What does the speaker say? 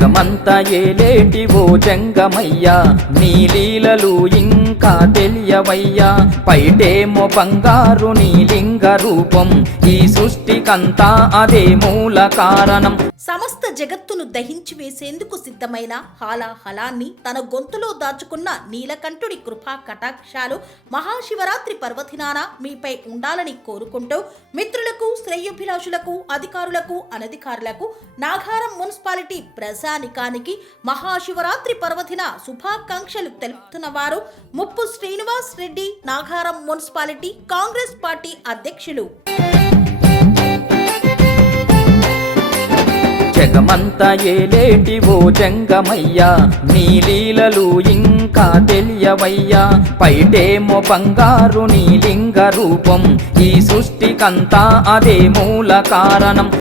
జగమంతా ఏలేటి ఓ జంగమయ్యా, నీ లీలలు ఇంకా తెలియవయ్యా. పైటేమో బంగారు నీ లింగ రూపం, ఈ సృష్టికంతా అదే మూల కారణం. సమస్త జగత్తును దహించి వేసేందుకు సిద్ధమైన హాలాహలాన్ని తన గొంతులో దాచుకున్న నీలకంఠుడి కృపా కటాక్షాలు మహాశివరాత్రి పర్వదినాన మీపై ఉండాలని కోరుకుంటూ మిత్రులకు, శ్రేయోభిలాషులకు, అధికారులకు, అనధికారులకు, నాగారం మున్సిపాలిటీ ప్రజానికానికి మహాశివరాత్రి పర్వదిన శుభాకాంక్షలు తెలుపుతున్న వారు ముప్పు శ్రీనివాస్ రెడ్డి, నాగారం మున్సిపాలిటీ కాంగ్రెస్ పార్టీ అధ్యక్షులు. జగమంతా ఏలేటి ఓ జంగమయ్యా, నీ లీలలు ఇంకా తెలియవయ్యా. పైటేమో బంగారు నీ లింగ రూపం, ఈ సృష్టికంతా అదే మూల కారణం.